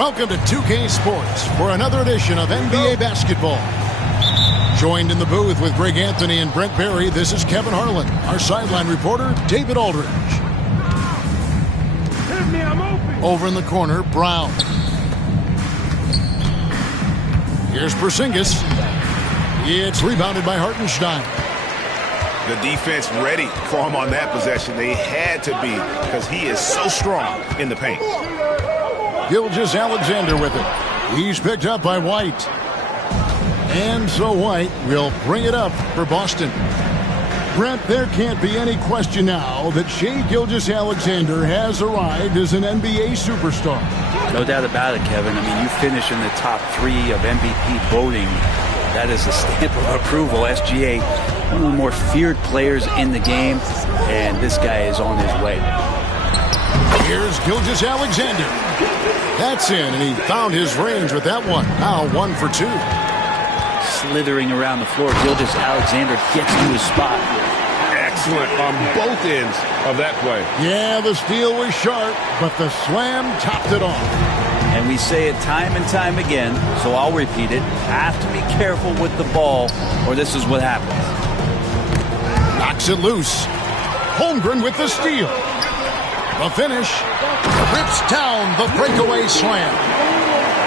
Welcome to 2K Sports for another edition of NBA basketball. Joined in the booth with Greg Anthony and Brent Barry, this is Kevin Harlan. Our sideline reporter, David Aldridge. Hit me, I'm open. Over in the corner, Brown. Here's Porzingis. It's rebounded by Hartenstein. The defense ready for him on that possession. They had to be because he is so strong in the paint. Gilgeous-Alexander with it. He's picked up by White. And so White will bring it up for Boston. Brent, there can't be any question now that Shai Gilgeous-Alexander has arrived as an NBA superstar. No doubt about it, Kevin. I mean, you finish in the top 3 of MVP voting. That is a stamp of approval. SGA, one of the more feared players in the game, and this guy is on his way. Here's Gilgeous-Alexander. That's in, and he found his range with that one. Now 1 for 2. Slithering around the floor, Gilgeous-Alexander gets to his spot. Excellent on both ends of that play. Yeah, the steal was sharp, but the slam topped it off. And we say it time and time again, so I'll repeat it. Have to be careful with the ball, or this is what happens. Knocks it loose. Holmgren with the steal. The finish. Rips down the breakaway slam.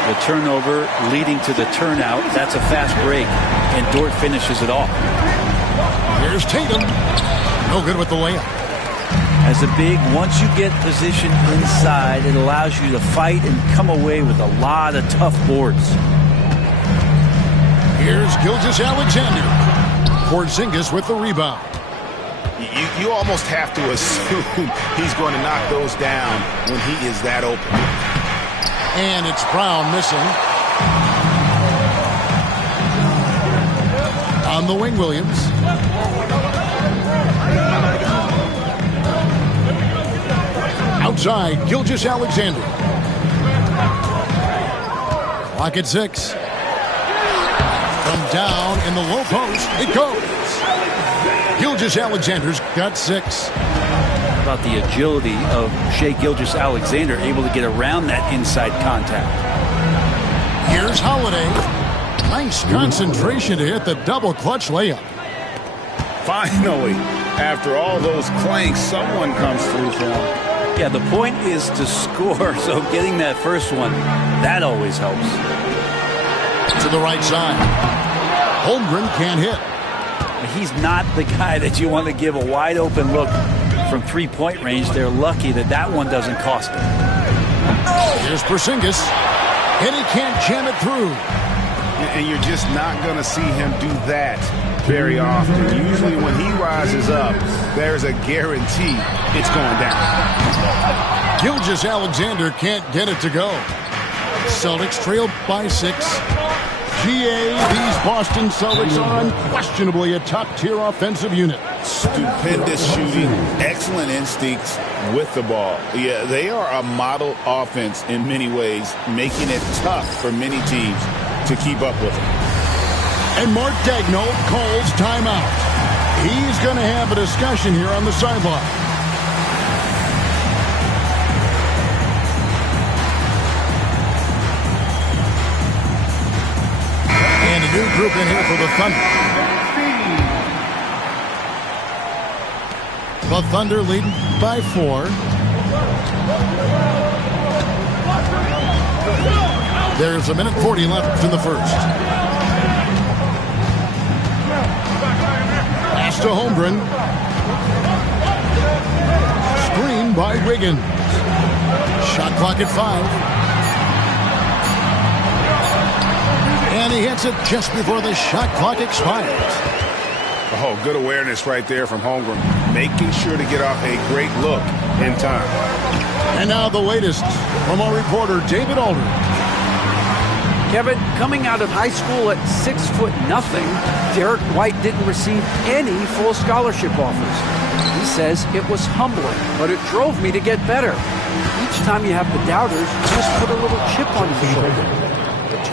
The turnover leading to the turnout. That's a fast break, and Dort finishes it off. Here's Tatum. No good with the layup. As a big, once you get positioned inside, it allows you to fight and come away with a lot of tough boards. Here's Gilgeous-Alexander. Porzingis with the rebound. You almost have to assume he's going to knock those down when he is that open. And it's Brown missing. On the wing, Williams. Outside, Gilgeous-Alexander. Clock at 6. From down in the low post, it goes. Gilgeous-Alexander's got 6. How about the agility of Shai Gilgeous-Alexander, able to get around that inside contact? Here's Holiday. Nice concentration to hit the double clutch layup. Finally, after all those clanks, someone comes through for him. Yeah, the point is to score, so getting that first one, that always helps. To the right side. Holmgren can't hit. He's not the guy that you want to give a wide open look from three-point range. They're lucky that that one doesn't cost them. Here's Porzingis, and he can't jam it through. And you're just not going to see him do that very often. Usually when he rises up, there's a guarantee it's going down. Gilgeous-Alexander can't get it to go. Celtics trail by 6. These Boston Celtics are unquestionably a top-tier offensive unit. Stupendous shooting, excellent instincts with the ball. Yeah, they are a model offense in many ways, making it tough for many teams to keep up with them. And Mark Daigneault calls timeout. He's going to have a discussion here on the sideline. New group in here for the Thunder. The Thunder leading by 4. There's a minute 40 left in the first. Pass to Holmgren. Screen by Wiggins. Shot clock at 5. And he hits it just before the shot clock expires. Oh, good awareness right there from Holmgren. Making sure to get off a great look in time. And now the latest from our reporter, David Aldridge. Kevin, coming out of high school at 6'0", Derek White didn't receive any full scholarship offers. He says it was humbling, but it drove me to get better. Each time you have the doubters, just put a little chip on your shoulder.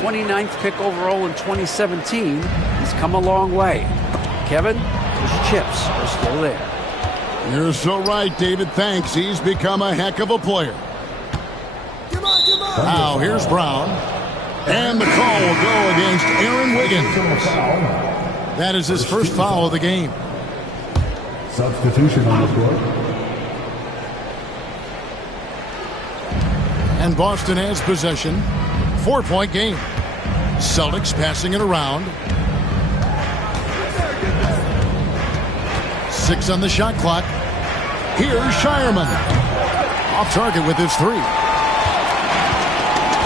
29th pick overall in 2017. He's come a long way. Kevin, those chips are still there. You're so right, David. Thanks. He's become a heck of a player. Now here's Brown. And the call will go against Aaron Wiggins. That is his first foul of the game. Substitution on the court. And Boston has possession. 4-point game. Celtics passing it around. 6 on the shot clock. Here's Shireman. Off target with his 3.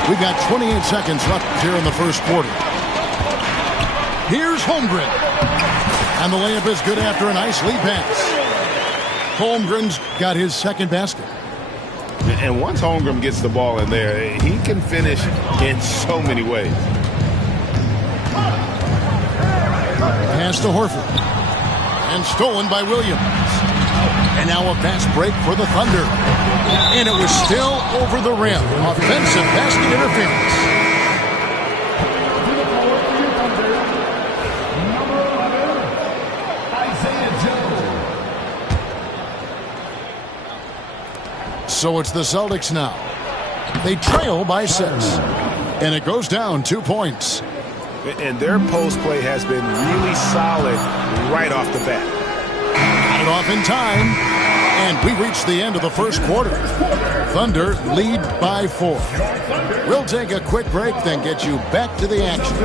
We've got 28 seconds left here in the first quarter. Here's Holmgren. And the layup is good after a nice lead pass. Holmgren's got his second basket. And once Holmgren gets the ball in there, he can finish in so many ways. Pass to Horford. And stolen by Williams. And now a fast break for the Thunder. And it was still over the rim. Offensive basket interference. So it's the Celtics now. They trail by 6. And it goes down 2 points. And their post play has been really solid right off the bat. Got it off in time. And we reach the end of the first quarter. Thunder lead by 4. We'll take a quick break, then get you back to the action.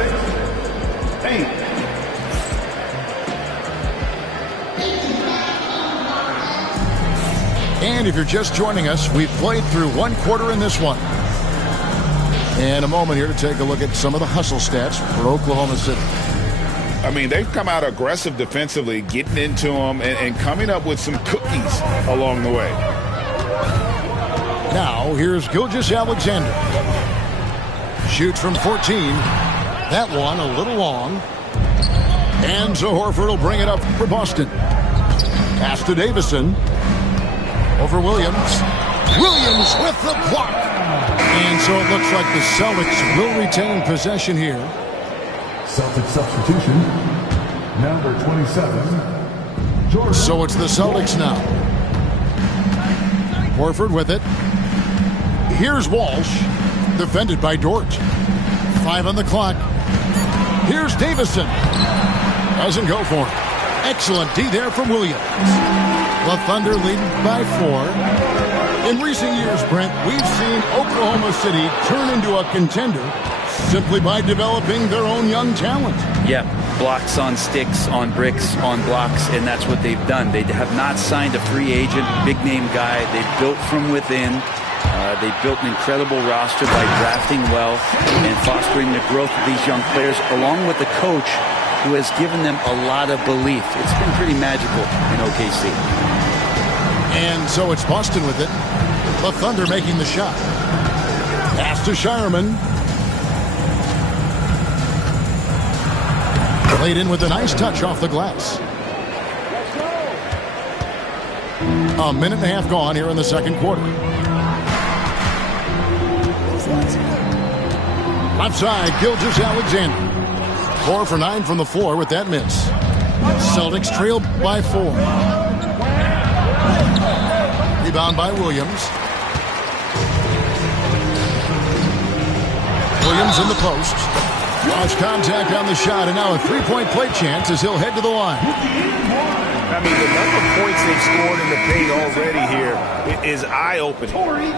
And if you're just joining us, we've played through 1 quarter in this one. And a moment here to take a look at some of the hustle stats for Oklahoma City. I mean, they've come out aggressive defensively, getting into them and coming up with some cookies along the way. Now, here's Gilgeous-Alexander. Shoots from 14. That one a little long. And so Horford will bring it up for Boston. Pass to Davison. Over Williams. Williams with the block. And so it looks like the Celtics will retain possession here. Celtic substitution. Number 27. Jordan. So it's the Celtics now. Horford with it. Here's Walsh. Defended by Dort. 5 on the clock. Here's Davison. Doesn't go for it. Excellent D there from Williams. The Thunder lead by 4. In recent years, Brent, we've seen Oklahoma City turn into a contender simply by developing their own young talent. Yeah, blocks on sticks, on bricks, on blocks, and that's what they've done. They have not signed a free agent, big-name guy. They've built from within. They've built an incredible roster by drafting well and fostering the growth of these young players, along with the coach who has given them a lot of belief. It's been pretty magical in OKC. And so it's Boston with it. The Thunder making the shot. Pass to Shireman. Played in with a nice touch off the glass. A minute and a half gone here in the second quarter. Left side, Gilgeous-Alexander. 4 for 9 from the floor with that miss. Celtics trail by 4. Rebound by Williams. Williams in the post. Lost contact on the shot, and now a three-point play chance as he'll head to the line. I mean, the number of points they've scored in the paint already here is eye-opening.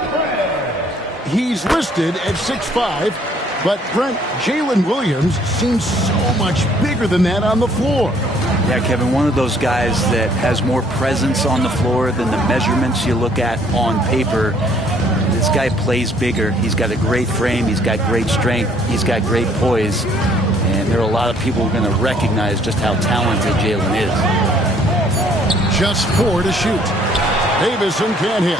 He's listed at 6'5", but Brent, Jalen Williams seems so much bigger than that on the floor. Yeah, Kevin, one of those guys that has more presence on the floor than the measurements you look at on paper. This guy plays bigger. He's got a great frame. He's got great strength. He's got great poise. And there are a lot of people who are going to recognize just how talented Jalen is. Just 4 to shoot. Davison can't hit.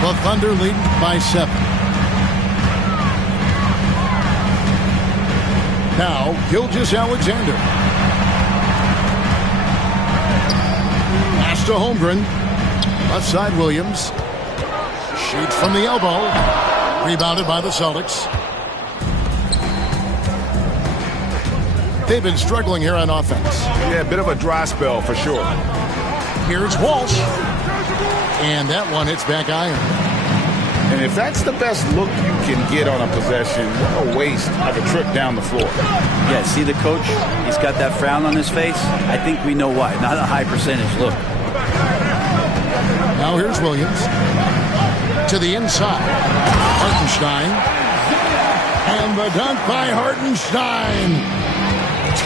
The Thunder lead by 7. Now, Gilgeous-Alexander. Pass to Holmgren. Left side, Williams. Shoots from the elbow. Rebounded by the Celtics. They've been struggling here on offense. Yeah, a bit of a dry spell for sure. Here's Walsh. And that one hits back iron. And if that's the best look you can get on a possession, what a waste of a trip down the floor. Yeah, see the coach? He's got that frown on his face. I think we know why. Not a high percentage look. Now here's Williams. To the inside. Hartenstein. And the dunk by Hartenstein.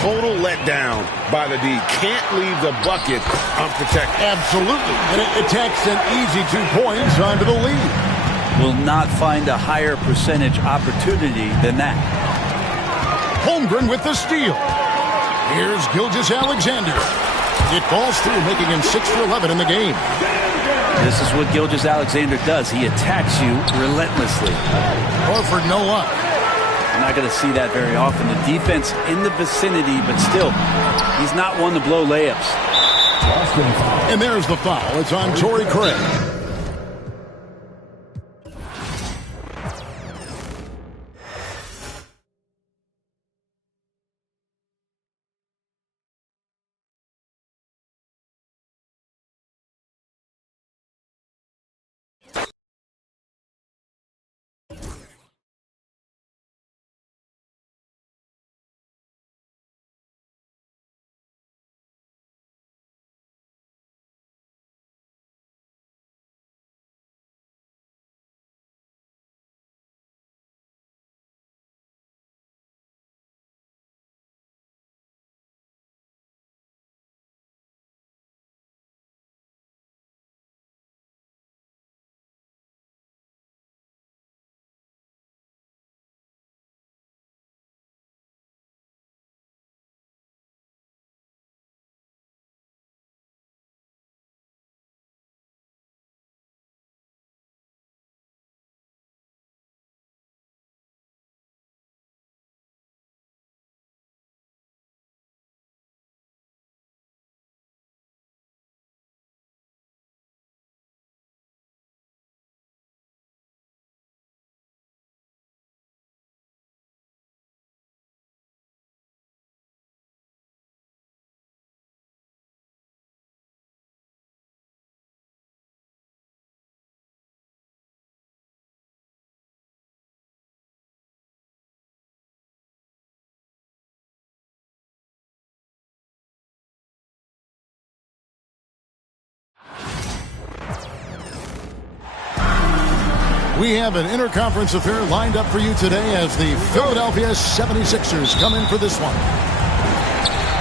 Total letdown by the D. Can't leave the bucket unprotected. Absolutely. And it takes an easy 2 points onto the lead. Will not find a higher percentage opportunity than that. Holmgren with the steal. Here's Gilgeous-Alexander. It falls through, making him 6 for 11 in the game. This is what Gilgeous-Alexander does. He attacks you relentlessly. Horford, no luck. You're not going to see that very often. The defense in the vicinity, but still, he's not one to blow layups. And there's the foul. It's on Torrey Craig. We have an interconference affair lined up for you today as the Philadelphia 76ers come in for this one.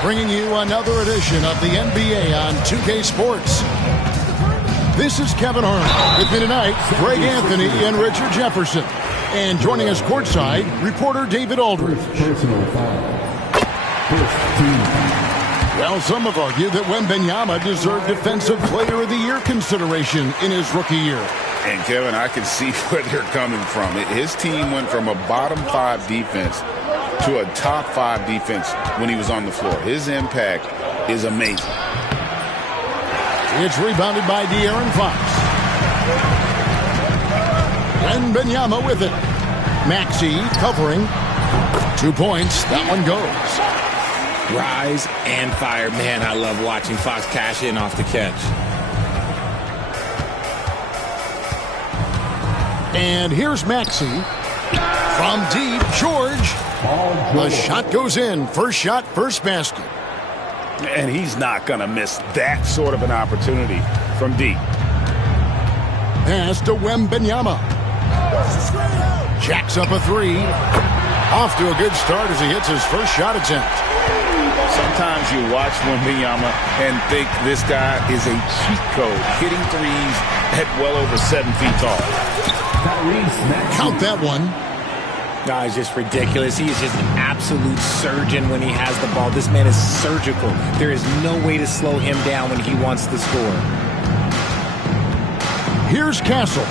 Bringing you another edition of the NBA on 2K Sports. This is Kevin Harlan. With me tonight, Greg Anthony and Richard Jefferson. And joining us courtside, reporter David Aldridge. Well, some have argued that Wembanyama deserved Defensive Player of the Year consideration in his rookie year. And, Kevin, I can see where they're coming from. His team went from a bottom 5 defense to a top 5 defense when he was on the floor. His impact is amazing. It's rebounded by De'Aaron Fox. Wembanyama with it. Maxey covering. 2 points. That one goes. Rise and fire. Man, I love watching Fox cash in off the catch. And here's Maxey. From deep, George. The shot goes in. First shot, first basket. And he's not going to miss that sort of an opportunity from deep. Pass to Wembanyama. Jacks up a 3. Off to a good start as he hits his first shot attempt. Sometimes you watch Wembanyama and think this guy is a cheat code, hitting threes at well over 7 feet tall. Count that one. No, it's just ridiculous. He is just an absolute surgeon when he has the ball. This man is surgical. There is no way to slow him down when he wants to score. Here's Castle.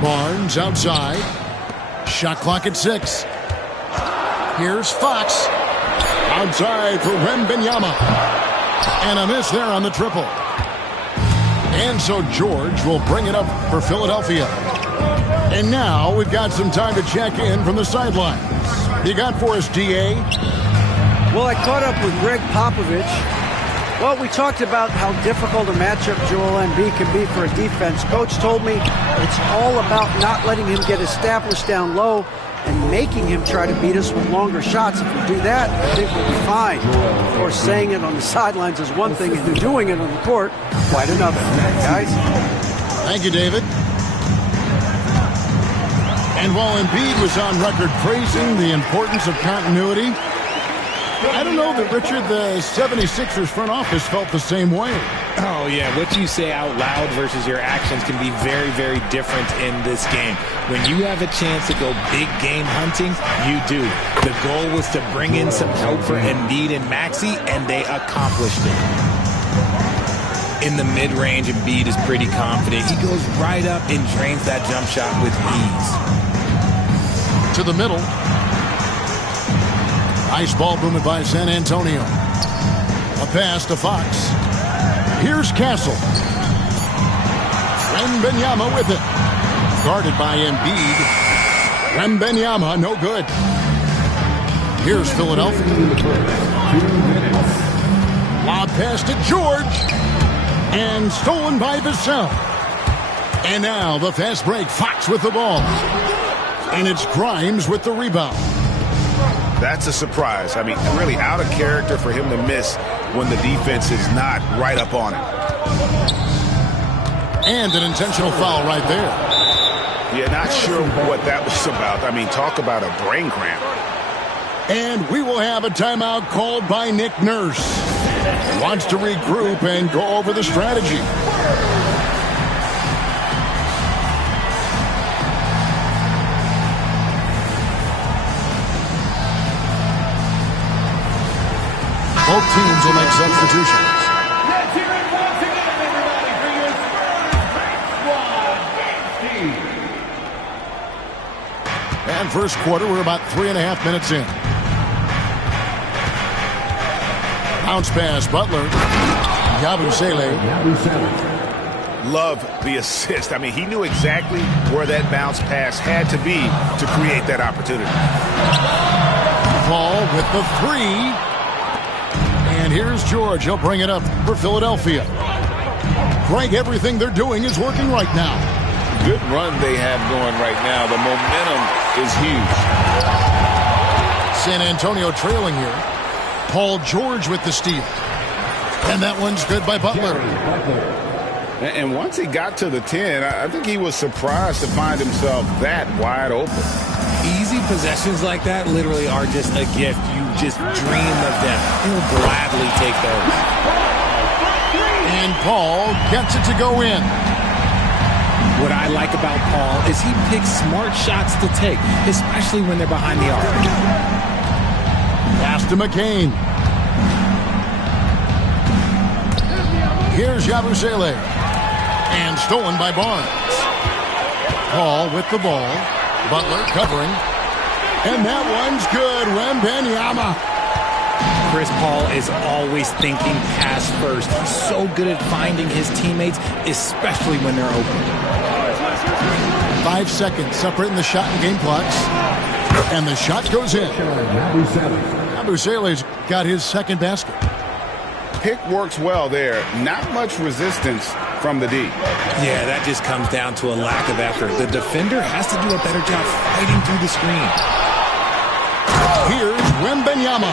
Barnes outside. Shot clock at 6. Here's Fox. Outside for Wembanyama. And a miss there on the triple. And so George will bring it up for Philadelphia. And now we've got some time to check in from the sidelines. You got for us, D.A.? Well, I caught up with Greg Popovich, Well, we talked about how difficult a matchup Joel Embiid can be for a defense. Coach told me it's all about not letting him get established down low and making him try to beat us with longer shots. If we do that, I think we'll be fine. Of course, saying it on the sidelines is one thing, and doing it on the court, quite another. Guys? Thank you, David. And while Embiid was on record praising the importance of continuity, I don't know that, Richard, the 76ers front office felt the same way. Oh, yeah. What you say out loud versus your actions can be very, very different in this game. When you have a chance to go big game hunting, you do. The goal was to bring in some help for Embiid and Maxey, and they accomplished it. In the mid-range, Embiid is pretty confident. He goes right up and drains that jump shot with ease. To the middle. Nice ball movement by San Antonio. A pass to Fox. Here's Castle. Wembanyama with it. Guarded by Embiid. Wembanyama, no good. Here's Philadelphia. Lob pass to George. And stolen by Vassell. And now the fast break. Fox with the ball. And it's Grimes with the rebound. That's a surprise. I mean, really out of character for him to miss when the defense is not right up on him. And an intentional foul right there. Yeah, not sure what that was about. I mean, talk about a brain cramp. And we will have a timeout called by Nick Nurse. Wants to regroup and go over the strategy. Both teams will make substitutions. Let's hear it once again, everybody, for your Spurs One And first quarter, we're about 3.5 minutes in. Bounce pass, Butler. Yabusele. Love the assist. I mean, he knew exactly where that bounce pass had to be to create that opportunity. Paul with the three. And here's George. He'll bring it up for Philadelphia. Greg, everything they're doing is working right now. Good run they have going right now. The momentum is huge. San Antonio trailing here. Paul George with the steal. And that one's good by Butler. And once he got to the 10, I think he was surprised to find himself that wide open. Easy possessions like that literally are just a gift. You just dream of them. He'll gladly take those. And Paul gets it to go in. What I like about Paul is he picks smart shots to take, especially when they're behind the arc. Pass to McCain. Here's Yabusele. And stolen by Barnes. Paul with the ball. Butler covering. And that one's good. Wembanyama. Chris Paul is always thinking pass first. He's so good at finding his teammates, especially when they're open. 5 seconds separating the shot and game clocks. And the shot goes in. Yabusele's got his second basket. Pick works well there. Not much resistance from the D. Yeah, that just comes down to a lack of effort. The defender has to do a better job fighting through the screen. Here's Wembanyama.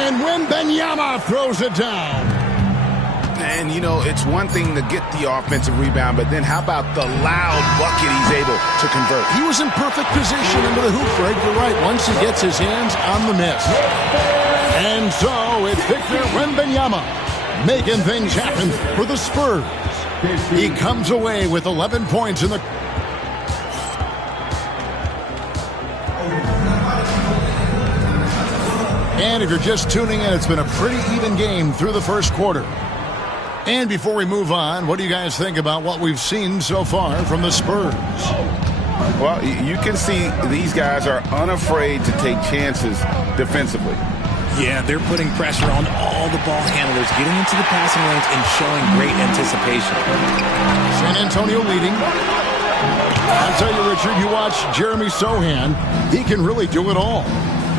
And Wembanyama throws it down. And, you know, it's one thing to get the offensive rebound, but then how about the loud bucket he's able to convert? He was in perfect position into the hoop, Greg. You're right. Once he gets his hands on the miss. And so it's Victor Wembanyama making things happen for the Spurs. He comes away with 11 points in the... And if you're just tuning in, it's been a pretty even game through the first quarter. And before we move on, what do you guys think about what we've seen so far from the Spurs? Well, you can see these guys are unafraid to take chances defensively. Yeah, they're putting pressure on all the ball handlers, getting into the passing lanes and showing great anticipation. San Antonio leading. I'll tell you, Richard, you watch Jeremy Sohan, he can really do it all.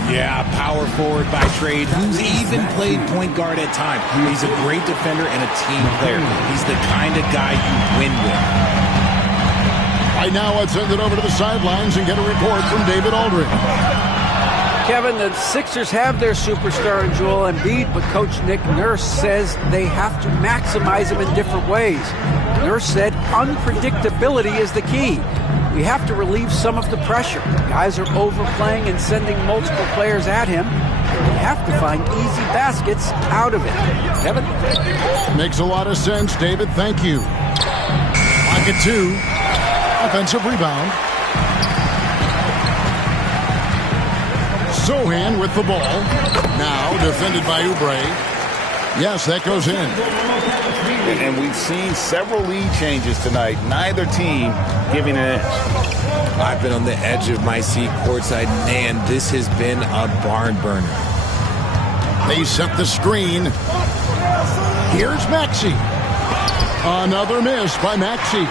Yeah, power forward by trade, who's even played point guard at times. He's a great defender and a team player. He's the kind of guy you win with. Right now, let's send it over to the sidelines and get a report from David Aldridge. Kevin, the Sixers have their superstar in Joel Embiid, but Coach Nick Nurse says they have to maximize him in different ways. Nurse said unpredictability is the key. We have to relieve some of the pressure. Guys are overplaying and sending multiple players at him. We have to find easy baskets out of it. Kevin? Makes a lot of sense, David. Thank you. Pocket 2. Offensive rebound. Sochan with the ball. Now defended by Oubre. Yes, that goes in. And we've seen several lead changes tonight. Neither team giving an edge. I've been on the edge of my seat courtside. Man, this has been a barn burner. They set the screen. Here's Maxey. Another miss by Maxey.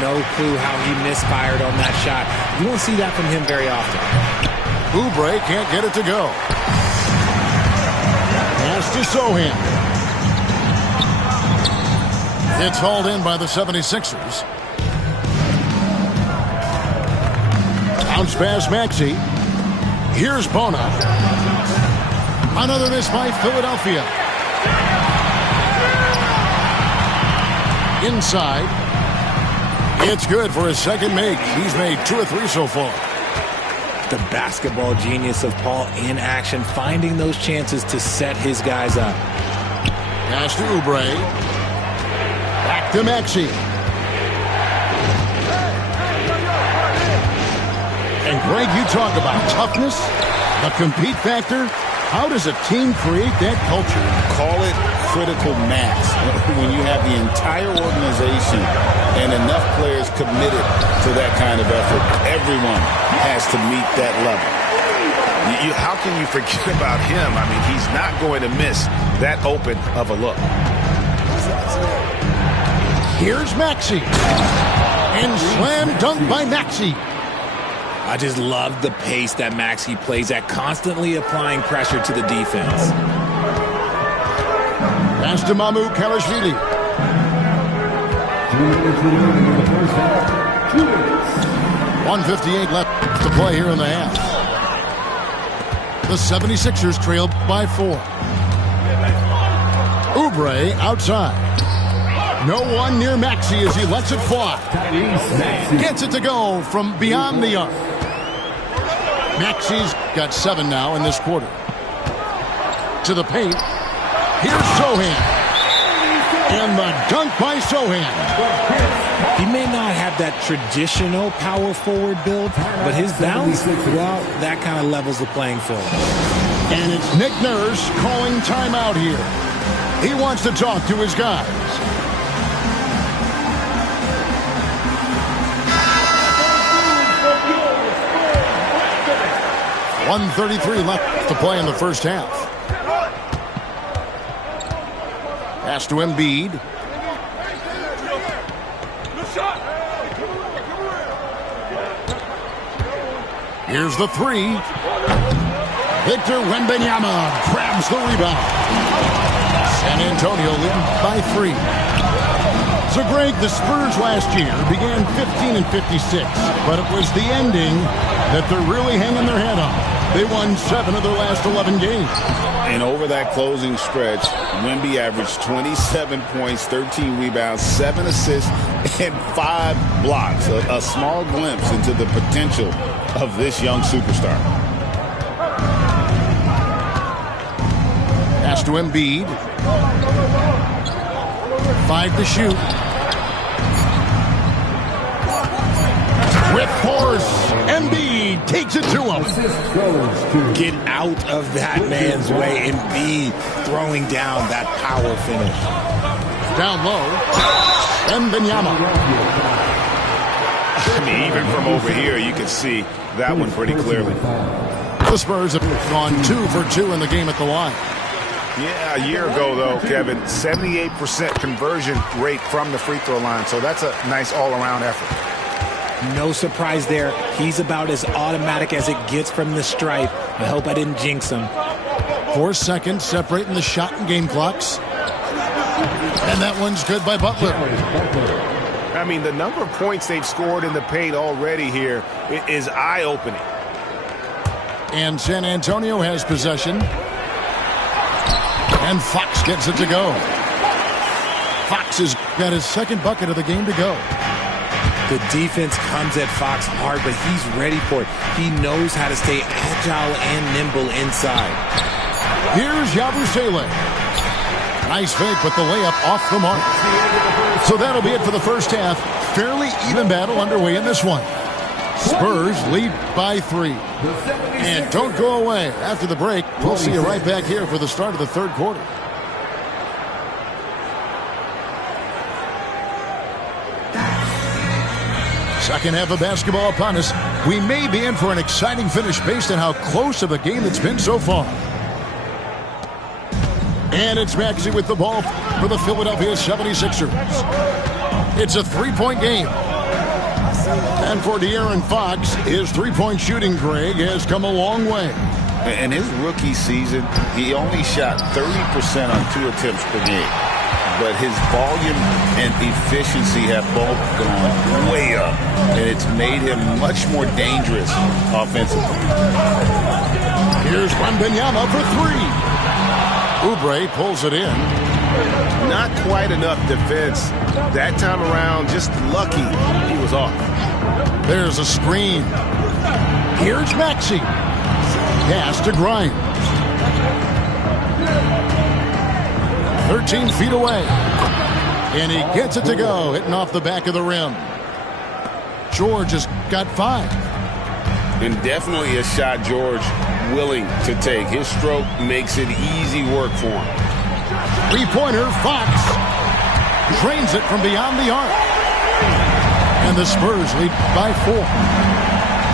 No clue how he misfired on that shot. You don't see that from him very often. Oubre can't get it to go. Pass to Sochan. It's hauled in by the 76ers. Bounce pass Maxey. Here's Bona. Another miss by Philadelphia. Inside. It's good for his second make. He's made 2 or 3 so far. The basketball genius of Paul in action, finding those chances to set his guys up. Pass to Oubre. Back to Maxey. And Greg, you talk about toughness, the compete factor. How does a team create that culture? Call it critical mass. When you have the entire organization and enough players committed to that kind of effort, everyone has to meet that level. How can you forget about him? I mean, he's not going to miss that open of a look. Here's Maxey. And slam dunk by Maxey. I just love the pace that Maxey plays at, constantly applying pressure to the defense. Pass to Mamukelashvili. 1:58 left to play here in the half. The 76ers trail by 4. Oubre outside. No one near Maxey as he lets it fly. Gets it to go from beyond the arc. Maxey's got 7 now in this quarter. To the paint. Here's Sochan. And the dunk by Sochan. He may not have that traditional power forward build, but his balance, well, that kind of levels the playing field. And it's Nick Nurse calling timeout here. He wants to talk to his guys. 1:33 left to play in the first half. Pass to Embiid. Here's the 3. Victor Wembanyama grabs the rebound. San Antonio leading by 3. So, Greg, the Spurs last year began 15-56, but it was the ending that they're really hanging their head on. They won 7 of their last 11 games. And over that closing stretch, Wemby averaged 27 points, 13 rebounds, 7 assists, and 5 blocks. A small glimpse into the potential of this young superstar. Pass to Embiid. 5 to shoot. With force, Embiid takes it to him. Get out of that man's way. Embiid throwing down that power finish. Down low, Wembanyama. I mean, even from over here, you can see that one pretty clearly. The Spurs have gone 2 for 2 in the game at the line. Yeah, a year ago, though, Kevin, 78% conversion rate from the free throw line. So that's a nice all-around effort. No surprise there. He's about as automatic as it gets from the stripe. I hope I didn't jinx him. 4 seconds separating the shot and game clocks. And that one's good by Butler. I mean, the number of points they've scored in the paint already here is eye-opening. And San Antonio has possession. And Fox gets it to go. Fox has got his second bucket of the game to go. The defense comes at Fox hard, but he's ready for it. He knows how to stay agile and nimble inside. Here's Yabusele. Nice fake with the layup off the mark. So that'll be it for the first half. Fairly even battle underway in this one. Spurs lead by 3. And don't go away. After the break, we'll see you right back here for the start of the third quarter. Second half of basketball upon us. We may be in for an exciting finish based on how close of a game it's been so far. And it's Maxey with the ball for the Philadelphia 76ers. It's a three-point game. And for De'Aaron Fox, his three-point shooting, Greg, has come a long way. In his rookie season, he only shot 30% on 2 attempts per game. But his volume and efficiency have both gone way up. And it's made him much more dangerous offensively. Here's Wembanyama for 3. Oubre pulls it in. Not quite enough defense. That time around, just lucky he was off. There's a screen. Here's Maxey. Pass to Grimes. 13 feet away. And he gets it to go, hitting off the back of the rim. George has got 5. And definitely a shot George willing to take. His stroke makes it easy work for him. Three-pointer, Fox. Drains it from beyond the arc. And the Spurs lead by 4.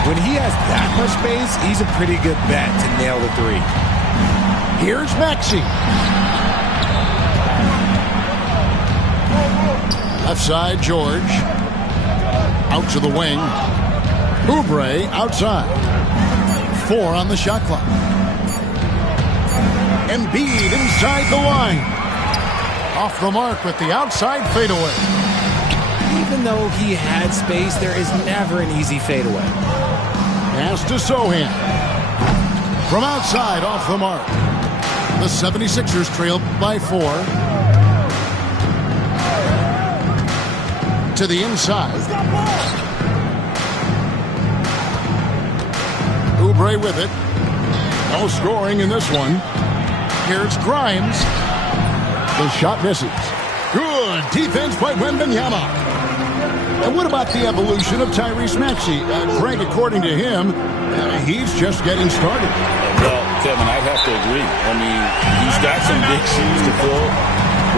When he has that much space, he's a pretty good bet to nail the 3. Here's Maxey. Left side, George. Out to the wing. Oubre outside. 4 on the shot clock. Embiid inside the line. Off the mark with the outside fadeaway. Even though he had space, there is never an easy fadeaway. Pass to Sohan. From outside, off the mark. The 76ers trail by 4. To the inside. Oubre with it. No scoring in this one. Here's Grimes. The shot misses. Good defense by Wembanyama. And what about the evolution of Tyrese Maxey? Greg, according to him, he's just getting started. Well, Kevin, I'd have to agree. I mean, he's got some big shoes to fill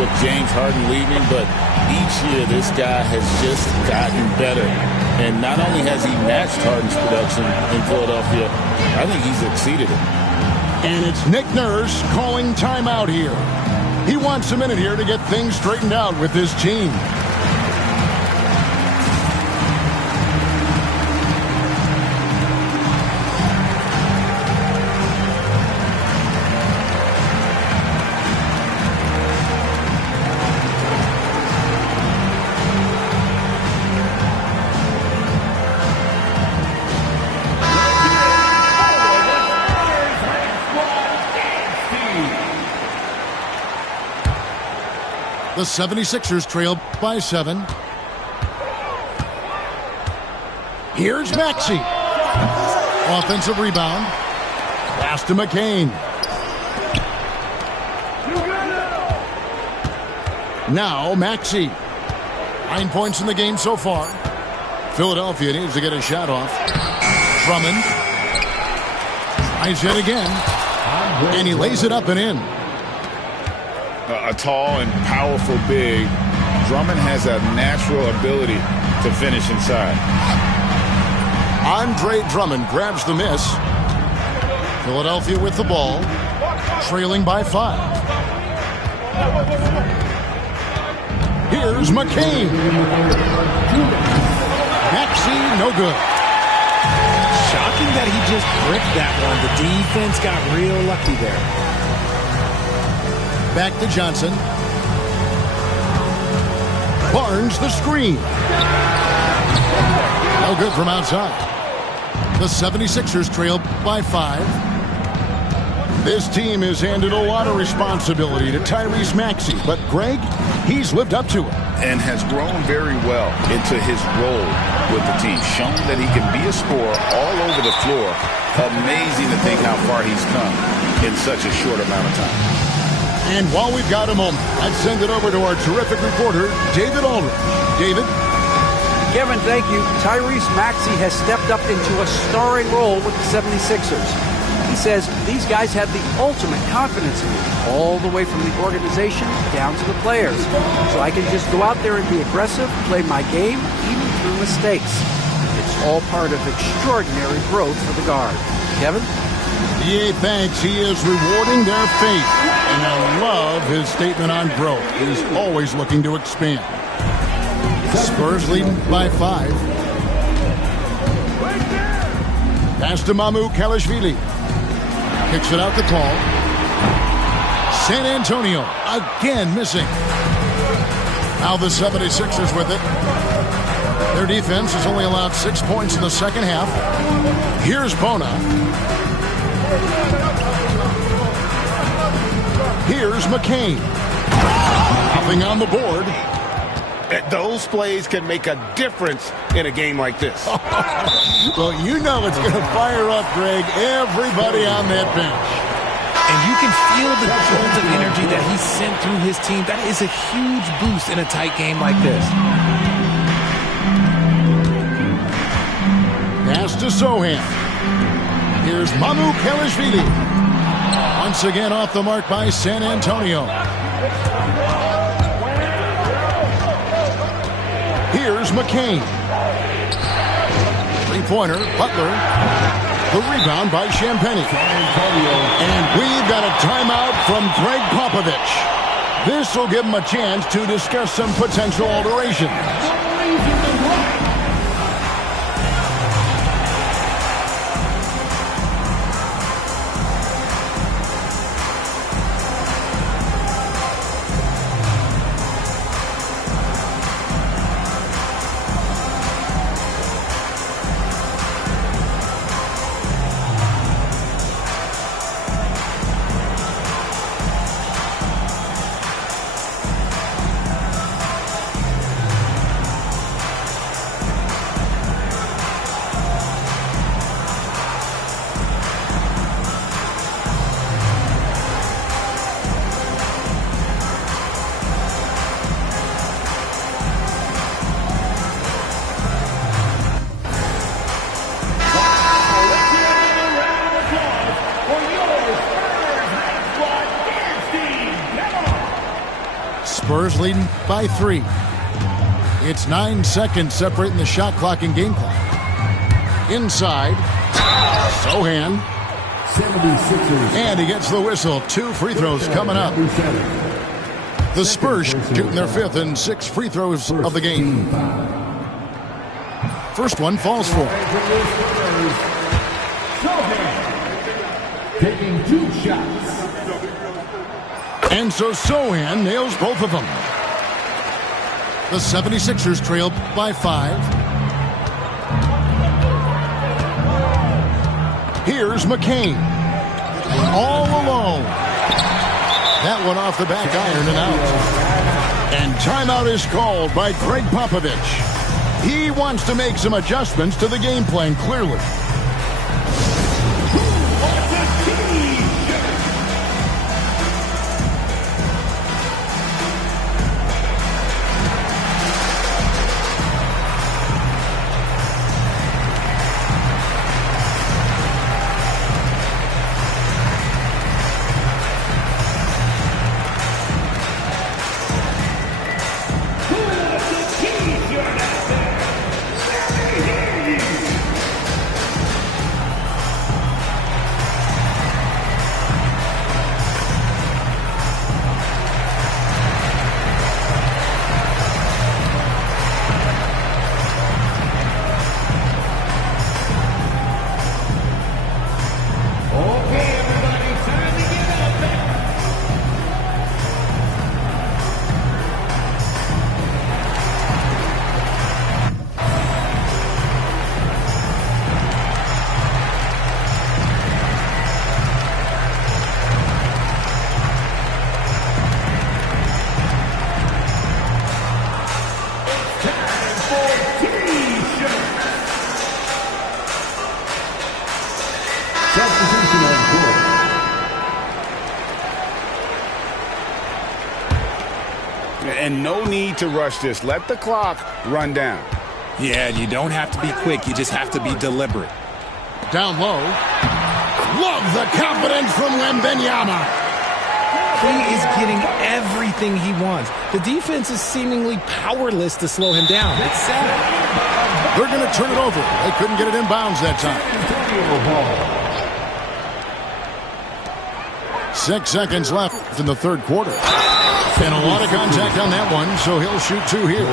with James Harden leaving, but each year this guy has just gotten better. And not only has he matched Harden's production in Philadelphia, I think he's exceeded it. And it's Nick Nurse calling timeout here. He wants a minute here to get things straightened out with his team. The 76ers trail by 7. Here's Maxey. Offensive rebound. Pass to McCain. Now Maxey. 9 points in the game so far. Philadelphia needs to get a shot off. Drummond. Tries yet again. And he lays it up and in. A tall and powerful big, Drummond has a natural ability to finish inside. Andre Drummond grabs the miss. Philadelphia with the ball, trailing by 5. Here's McCain. Maxey, no good. Shocking that he just bricked that one. The defense got real lucky there. Back to Johnson. Barnes the screen. No good from outside. The 76ers trail by 5. This team has handed a lot of responsibility to Tyrese Maxey, but Greg, he's lived up to it. And has grown very well into his role with the team. Shown that he can be a scorer all over the floor. Amazing to think how far he's come in such a short amount of time. And while we've got a moment, I'd send it over to our terrific reporter, David Aldridge. David? Kevin, thank you. Tyrese Maxey has stepped up into a starring role with the 76ers. He says these guys have the ultimate confidence in me, all the way from the organization down to the players. So I can just go out there and be aggressive, play my game, even through mistakes. It's all part of extraordinary growth for the guard. Kevin? DA thanks. He is rewarding their faith. And I love his statement on growth. He's always looking to expand. Spurs leading by 5. Pass to Mamu Kelishvili. Kicks it out the call. San Antonio again missing. Now the 76ers with it. Their defense has only allowed 6 points in the second half. Here's Bona. Here's McCain. Nothing on the board. Those plays can make a difference in a game like this. Well, you know it's going to fire up, Greg, everybody on that bench. And you can feel the jolt of energy that he sent through his team. That is a huge boost in a tight game like this. Pass to Sohan. Here's Mamu Kelishvili. Once again off the mark by San Antonio. Here's McCain. Three-pointer, Butler. The rebound by Champagnie. And we've got a timeout from Greg Popovich. This will give him a chance to discuss some potential alterations. Spurs leading by 3. It's 9 seconds separating the shot clock and game clock. Inside, Sohan. 76ers. And he gets the whistle. 2 free throws coming up. The Spurs shooting their 5th and 6th free throws of the game. First one falls for. Taking 2 shots. And so Sohan nails both of them. The 76ers trail by 5. Here's McCain. All alone. That one off the back iron and out. And timeout is called by Greg Popovich. He wants to make some adjustments to the game plan, clearly. And no need to rush this. Let the clock run down. Yeah, you don't have to be quick. You just have to be deliberate. Down low. Love the confidence from Wembanyama. He is getting everything he wants. The defense is seemingly powerless to slow him down. It's sad. They're going to turn it over. They couldn't get it in bounds that time. 6 seconds left in the third quarter. And a lot of contact on that one, so he'll shoot 2 here.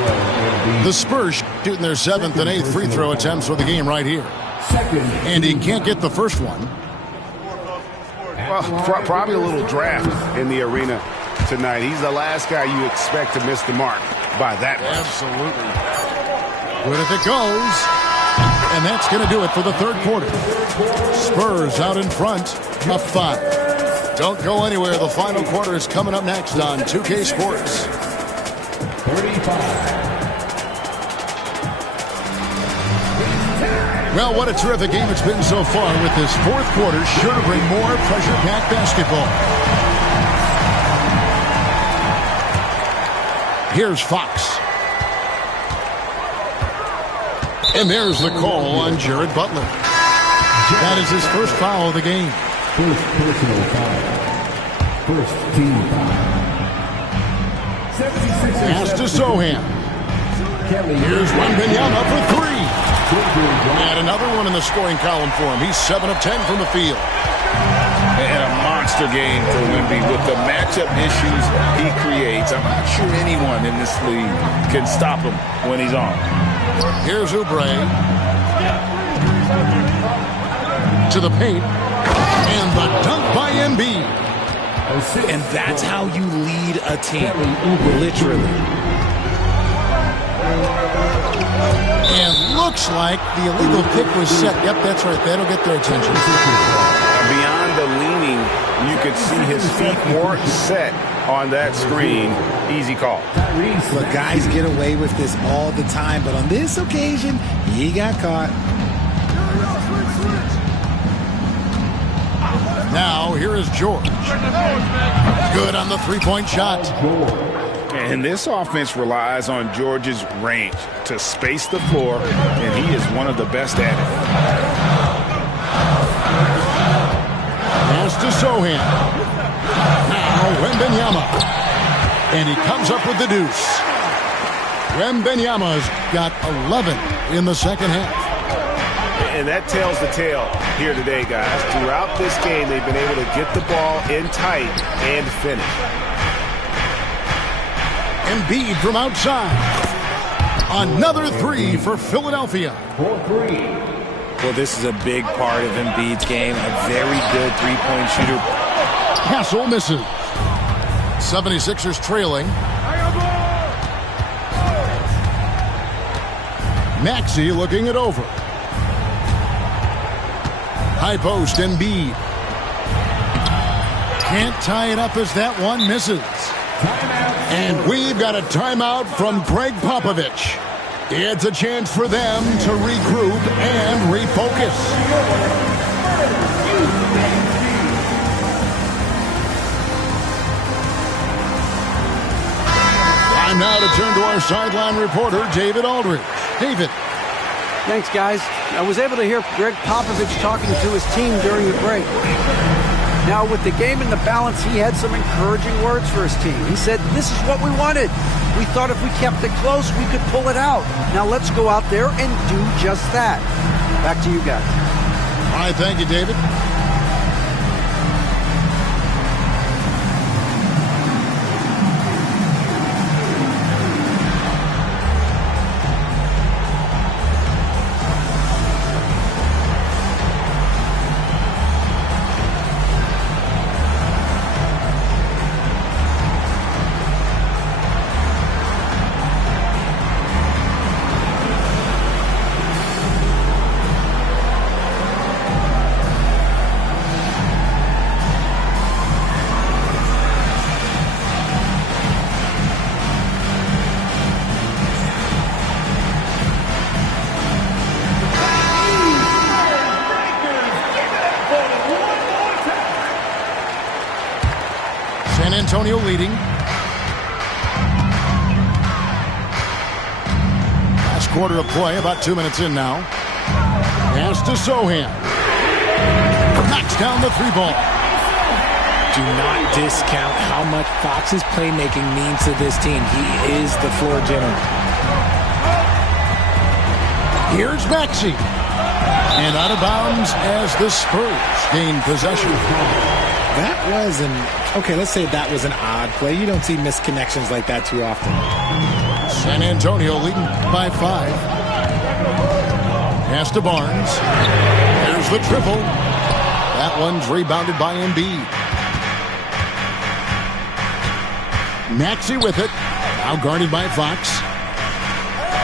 The Spurs shooting their 7th and 8th free throw attempts for the game right here. And he can't get the first one. Well, probably a little draft in the arena tonight. He's the last guy you expect to miss the mark by that much. Absolutely. Good if it goes. And that's going to do it for the third quarter. Spurs out in front, up 5. Don't go anywhere. The final quarter is coming up next on 2K Sports. 35. Well, what a terrific game it's been so far, with this fourth quarter sure to bring more pressure-packed basketball. Here's Fox. And there's the call on Jared Butler. That is his first foul of the game. First personal foul. First team foul. 76ers. Pass to Sohan. Here's Wembanyama for 3. And another one in the scoring column for him. He's 7 of 10 from the field. And a monster game for Wemby with the matchup issues he creates. I'm not sure anyone in this league can stop him when he's on. Here's Oubre. To the paint. And the dunk by Embiid. And that's how you lead a team. Literally. And looks like the illegal kick was set. Yep, that's right. That'll get their attention. Beyond the leaning, you could see his feet more set on that screen. Easy call. Look, guys get away with this all the time, but on this occasion, he got caught. Now, here is George. Good on the three-point shot. And this offense relies on George's range to space the floor, and he is one of the best at it. Pass to Sohan. Now Wembanyama. And he comes up with the deuce. Wembanyama's got 11 in the second half. And that tells the tale here today, guys. Throughout this game, they've been able to get the ball in tight and finish. Embiid from outside. Another 3 for Philadelphia. Well, this is a big part of Embiid's game. A very good three-point shooter. Castle misses. 76ers trailing. Maxey looking it over. High post, Embiid. Can't tie it up as that one misses. And we've got a timeout from Greg Popovich. It's a chance for them to regroup and refocus. Time now to turn to our sideline reporter, David Aldridge. David. Thanks, guys. I was able to hear Greg Popovich talking to his team during the break. Now, with the game in the balance, he had some encouraging words for his team. He said, this is what we wanted. We thought if we kept it close, we could pull it out. Now let's go out there and do just that. Back to you guys. All right, thank you, David. San Antonio leading. quarter of play, about 2 minutes in now. Pass to Sohan. Knocks down the three ball. Do not discount how much Fox's playmaking means to this team. He is the floor general. Here's Maxey. And out of bounds as the Spurs gain possession. That was okay, let's say that was an odd play. You don't see misconnections like that too often. San Antonio leading by 5. Pass to Barnes. There's the triple. That one's rebounded by Embiid. Maxey with it. Now guarded by Fox.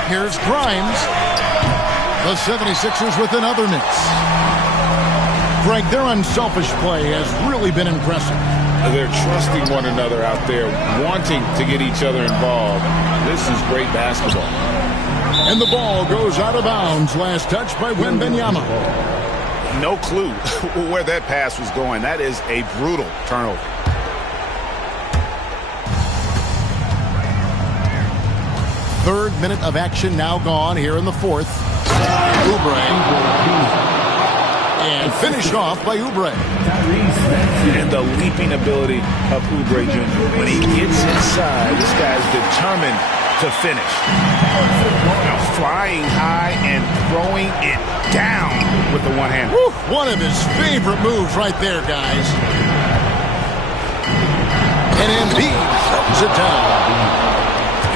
Here's Grimes. The 76ers with another miss. Greg, their unselfish play has really been impressive. They're trusting one another out there, wanting to get each other involved. This is great basketball. And the ball goes out of bounds. Last touch by Wembanyama. No clue where that pass was going. That is a brutal turnover. Third minute of action now gone here in the fourth. Oubre. And finished off by Oubre. And the leaping ability of Oubre Jr. When he gets inside, this guy's determined to finish. Now flying high and throwing it down with the one hand. Woo, one of his favorite moves right there, guys. And Embiid shuts it down.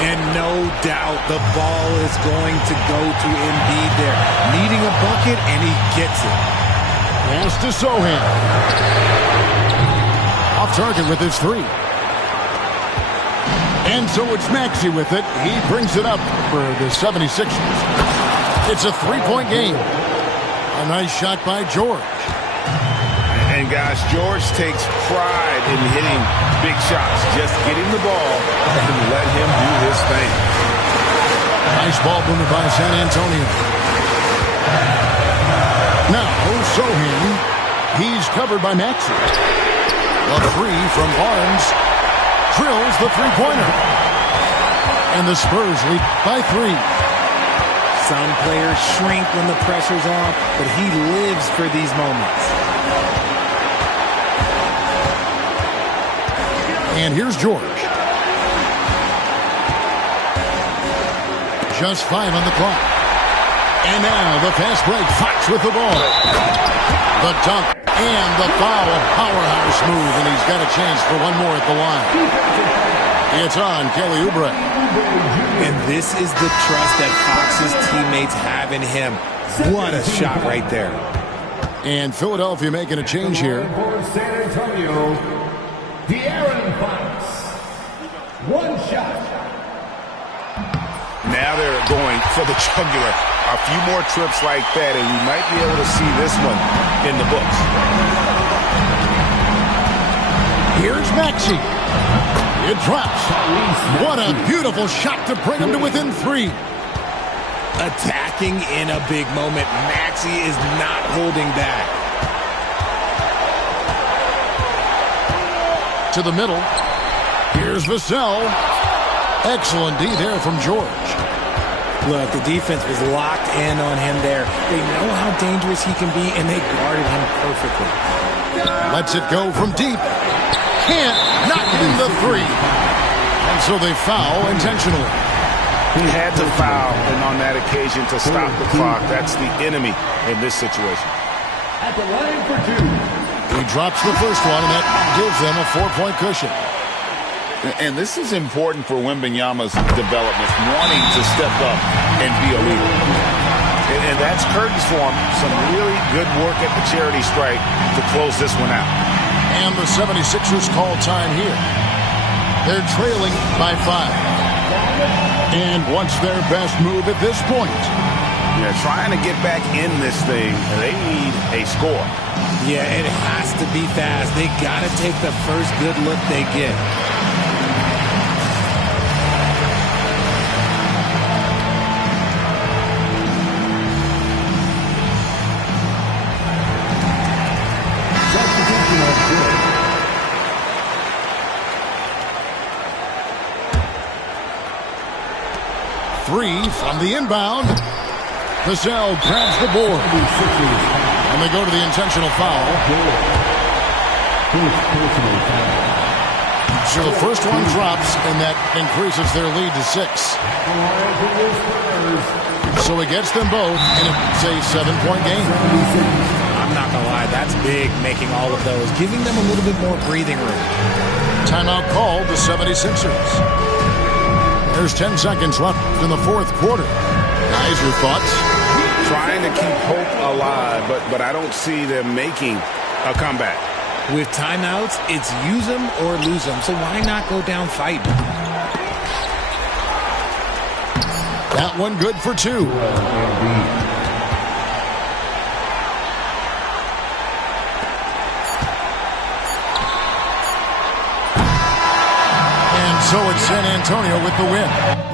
And no doubt the ball is going to go to Embiid there. Needing a bucket, and he gets it. Pass to Sohan. Off target with his three. And so it's Maxey with it. He brings it up for the 76ers. It's a three-point game. A nice shot by George. And guys, George takes pride in hitting big shots. Just getting the ball and let him do his thing. Nice ball movement by San Antonio. Now, Sohan. He's covered by Maxey. The three from Barnes. Drills the three-pointer. And the Spurs lead by 3. Some players shrink when the pressure's on, but he lives for these moments. And here's George. Just 5 on the clock. And now the fast break. Fox with the ball. The dunk and the foul. Powerhouse move, and he's got a chance for one more at the line. It's on Kelly Oubre. And this is the trust that Fox's teammates have in him. What a shot right there. And Philadelphia making a change here. For San Antonio, De'Aaron Fox. One shot. Now they're going for the jugular. A few more trips like that, and we might be able to see this one in the books. Here's Maxey. It drops. What a beautiful shot to bring him to within 3. Attacking in a big moment. Maxey is not holding back. To the middle. Here's Vassell. Excellent D there from George. Look, the defense was locked in on him there. They know how dangerous he can be, and they guarded him perfectly. Lets it go from deep. Can't knock in the 3. And so they foul intentionally. He had to foul, and on that occasion to stop the clock. That's the enemy in this situation. At the line for 2. He drops the first one, and that gives them a 4-point cushion. And this is important for Wembanyama's development, wanting to step up and be a leader. And that's curtains for him. Some really good work at the charity stripe to close this one out. And the 76ers call time here. They're trailing by 5. And what's their best move at this point? Yeah, trying to get back in this thing, they need a score. Yeah, it has to be fast. They got to take the first good look they get. From the inbound, Vassell grabs the board. And they go to the intentional foul. So the first one drops, and that increases their lead to 6. So it gets them both, and it's a 7-point game. I'm not going to lie, that's big, making all of those, giving them a little bit more breathing room. Timeout called the 76ers. There's 10 seconds left in the fourth quarter. Guys, your thoughts? Trying to keep hope alive, but I don't see them making a comeback. With timeouts, it's use them or lose them, so why not go down fighting? That one good for 2. And so it's San Antonio with the win.